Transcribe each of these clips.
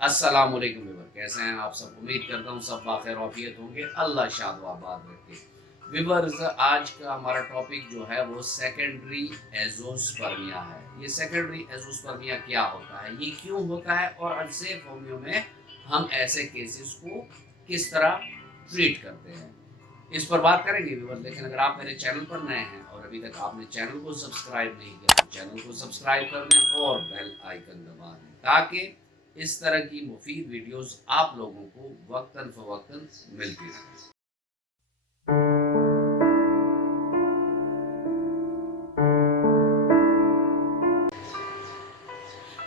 अस्सलाम वालेकुम व्यूअर, कैसे हैं आप सब। उम्मीद करता हूँ सब बाखैर औफियत होंगे, अल्लाह शाद व आबाद रखे। व्यूअर्स, आज का हमारा टॉपिक जो है वो सेकेंडरी एजोस्पर्मिया है। ये सेकेंडरी एजोस्पर्मिया क्या होता है, ये क्यों होता है और अनसेफ होमियो में हम ऐसे केसेस को किस तरह ट्रीट करते हैं, इस पर बात करेंगे व्यूअर। लेकिन अगर आप मेरे चैनल पर नए हैं और अभी तक आपने चैनल को सब्सक्राइब नहीं किया तो चैनल को सब्सक्राइब कर दें और बेल आइकन दबा दें, ताकि इस तरह की मुफीद वीडियोस आप लोगों को वक्तन फवक्तन मिलती रहे।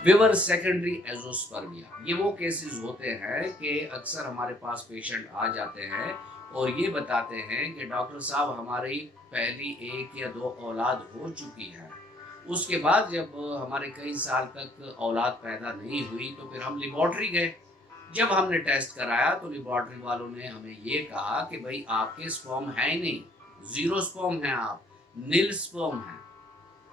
व्यूअर, सेकेंडरी एजोस्पर्मिया ये वो केसेस होते हैं कि अक्सर हमारे पास पेशेंट आ जाते हैं और ये बताते हैं कि डॉक्टर साहब हमारी पहली 1 या 2 औलाद हो चुकी है। उसके बाद जब हमारे कई साल तक औलाद पैदा नहीं हुई तो फिर हम लेबॉर्ट्री गए। जब हमने टेस्ट कराया तो लेबॉर्ट्री वालों ने हमें ये कहा कि भाई आपके स्पर्म है ही नहीं, जीरो स्पर्म है, आप नील स्पर्म है।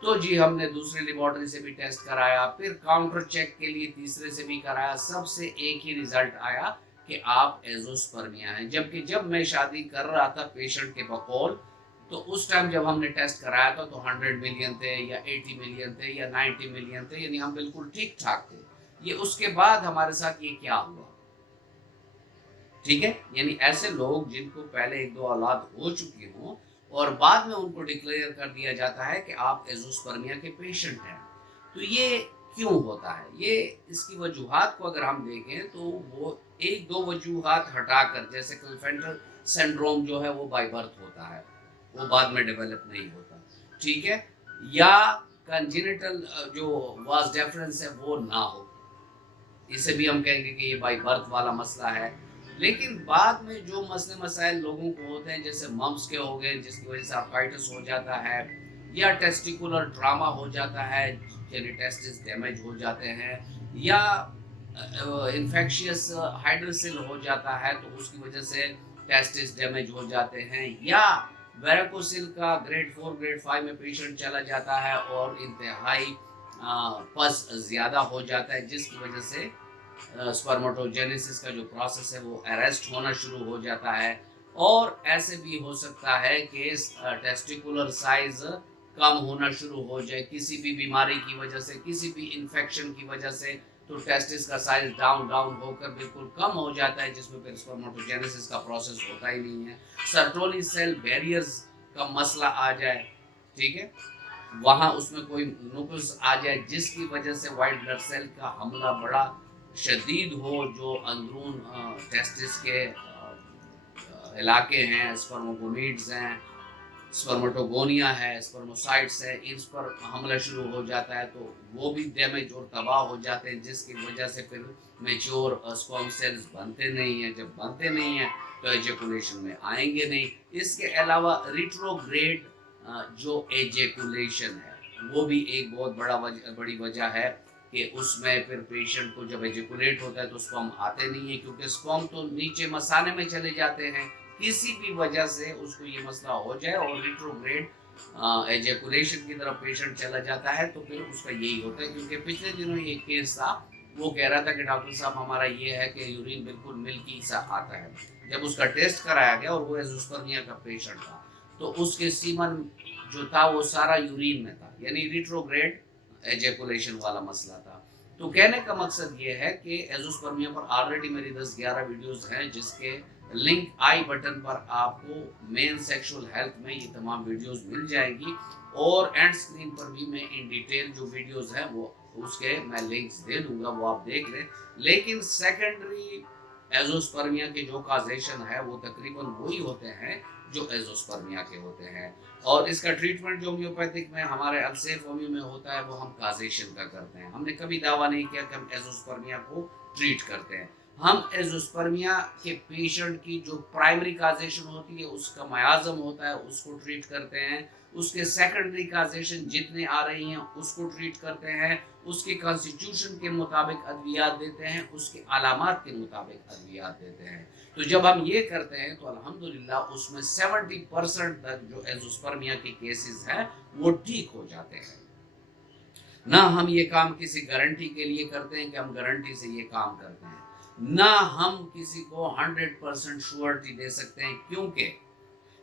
तो जी हमने दूसरे लेबॉर्ट्री से भी टेस्ट कराया, फिर काउंटर चेक के लिए तीसरे से भी कराया, सबसे एक ही रिजल्ट आया कि आप एजोस्पर्मिया हैं। जबकि जब मैं शादी कर रहा था पेशेंट के बकौल, तो उस टाइम जब हमने टेस्ट कराया था तो 100 मिलियन थे या 80 मिलियन थे या 90 मिलियन थे, यानी हम बिल्कुल ठीक ठाक थे। ये उसके बाद हमारे साथ ये क्या हुआ, ठीक है। यानी ऐसे लोग जिनको पहले 1-2 औलाद हो चुकी हों और बाद में उनको डिक्लेयर कर दिया जाता है कि आप एजोस्पर्मिया के पेशेंट हैं, तो ये क्यों होता है। ये इसकी वजूहात को अगर हम देखें तो वो 1-2 वजूहात हटाकर, जैसे क्लिफेंटर सिंड्रोम जो है वो बाय बर्थ होता है, वो बाद में डेवलप नहीं होता, ठीक है। या कंजेनिटल जो वास डिफरेंस है वो ना हो, इसे भी हम कहेंगे कि ये बाय बर्थ वाला मसला है। लेकिन बाद में जो मसले मसाइल लोगों को होते हैं, जैसे मम्स के हो गए जिसकी वजह से आर्थराइटिस हो जाता है, या टेस्टिकुलर ट्रामा हो जाता है यानी टेस्टिस डैमेज हो जाते हैं, या इन्फेक्शियस हाइड्रोसिल हो जाता है तो उसकी वजह से टेस्टिस डैमेज हो जाते हैं, या वेराकोसिल का ग्रेड 4 ग्रेड 5 में पेशेंट चला जाता है और इंतहाई पस ज़्यादा हो जाता है, जिसकी वजह से स्पर्मेटोजेनेसिस का जो प्रोसेस है वो अरेस्ट होना शुरू हो जाता है। और ऐसे भी हो सकता है कि टेस्टिकुलर साइज कम होना शुरू हो जाए किसी भी बीमारी की वजह से, किसी भी इन्फेक्शन की वजह से, तो टेस्टिस का साइज डाउन डाउन होकर बिल्कुल कम हो जाता है, जिसमें फिर स्पर्मेटोजेनेसिस का प्रोसेस होता ही नहीं है। सर्टोली सेल बैरियर्स का मसला आ जाए, ठीक है, वहाँ उसमें कोई नुक्स आ जाए जिसकी वजह से वाइट ब्लड सेल का हमला बड़ा शदीद हो, जो अंदरून टेस्टिस के इलाके हैं, स्पर्मोगोनीड्स हैं, स्पर्मेटोगोनिया है, स्पर्मोसाइट्स है, इस पर हमला शुरू हो जाता है तो वो भी डैमेज और तबाह हो जाते हैं, जिसकी वजह से फिर मेच्योर स्पर्म सेल्स बनते नहीं हैं। जब बनते नहीं हैं तो एजेकुलेशन में आएंगे नहीं। इसके अलावा रिट्रोग्रेड जो एजेकुलेशन है वो भी एक बहुत बड़ी वजह है कि उसमें फिर पेशेंट को जब एजेकुलेट होता है तो स्पर्म आते नहीं है, क्योंकि स्पर्म तो नीचे मसाने में चले जाते हैं। किसी भी वजह से उसको ये मसला हो जाए और रिट्रोग्रेड एजेकुलेशन की तरफ पेशेंट चला जाता है तो फिर उसका यही होता है। क्योंकि पिछले दिनों एक केस था, वो कह रहा था कि डॉक्टर साहब हमारा ये है कि यूरिन बिल्कुल मिल्की सा आता है। जब उसका टेस्ट कराया गया और वो एजोस्पर्मिया का पेशेंट था तो उसके सीमन जो था वो सारा यूरिन में था, यानी रिट्रोग्रेड एजेकुलेशन वाला मसला था। तो कहने का मकसद ये है कि एजोस्पर्मिया पर ऑलरेडी मेरी 10-11 वीडियोस हैं, जिसके लिंक आई बटन पर आपको मेन सेक्सुअल हेल्थ में ये तमाम वीडियोस मिल जाएगी, और एंड स्क्रीन पर भी मैं इन डिटेल जो वीडियोस हैं वो उसके मैं लिंक्स दे दूंगा, वो आप देख लें। लेकिन सेकेंडरी एजोस्पर्मिया के जो काजेशन है वो तकरीबन वही होते हैं जो एजोस्पर्मिया के होते हैं, और इसका ट्रीटमेंट जो होम्योपैथिक में हमारे अनसेफ होम्यो में होता है वो हम काजेशन का करते हैं। हमने कभी दावा नहीं किया कि हम एजोस्पर्मिया को ट्रीट करते हैं। हम एजोस्पर्मिया के पेशेंट की जो प्राइमरी काजेशन होती है उसका मयाज़म होता है उसको ट्रीट करते हैं, उसके सेकेंडरी काजेशन जितने आ रही हैं उसको ट्रीट करते हैं, उसके कॉन्स्टिट्यूशन के मुताबिक अद्वियात देते हैं, उसके अलामात के मुताबिक अद्वियात देते हैं। तो जब हम ये करते हैं तो अल्हम्दुलिल्लाह उसमें 70% तक जो एजोस्पर्मिया के केसेस हैं वो ठीक हो जाते हैं। نہ ہم یہ کام کسی گارنٹی کے لیے کرتے ہیں کہ ہم گارنٹی سے یہ کام کرتے ہیں، نہ ہم کسی کو 100% شورٹی دے سکتے ہیں، کیونکہ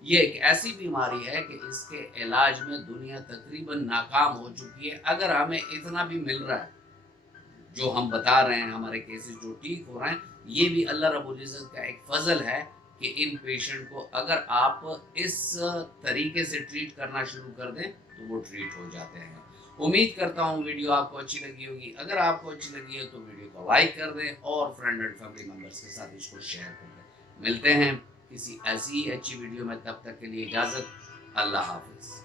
یہ ایک ایسی بیماری ہے کہ اس کے علاج میں دنیا تقریباً ناکام ہو چکی ہے۔ اگر ہمیں اتنا بھی مل رہا ہے جو ہم بتا رہے ہیں، ہمارے کیسز جو ٹھیک ہو رہے ہیں، یہ بھی اللہ رب العزت کا ایک فضل ہے کہ ان پیشنٹ کو اگر آپ اس طریقے سے ٹریٹ کرنا شروع کر دیں تو وہ ٹریٹ ہو جاتے ہیں۔ امید کرتا ہوں ویڈیو آپ کو اچھی لگی ہوگی۔ اگر آپ کو اچھی لگی ہے تو ویڈیو کو لائک کر دیں اور فرینڈ اینڈ فیملی ممبرس کے ساتھ اس کو شیئر کر دیں۔ ملتے ہیں کسی ایسی اچھی ویڈیو میں، تب تک کے لیے اجازت، اللہ حافظ۔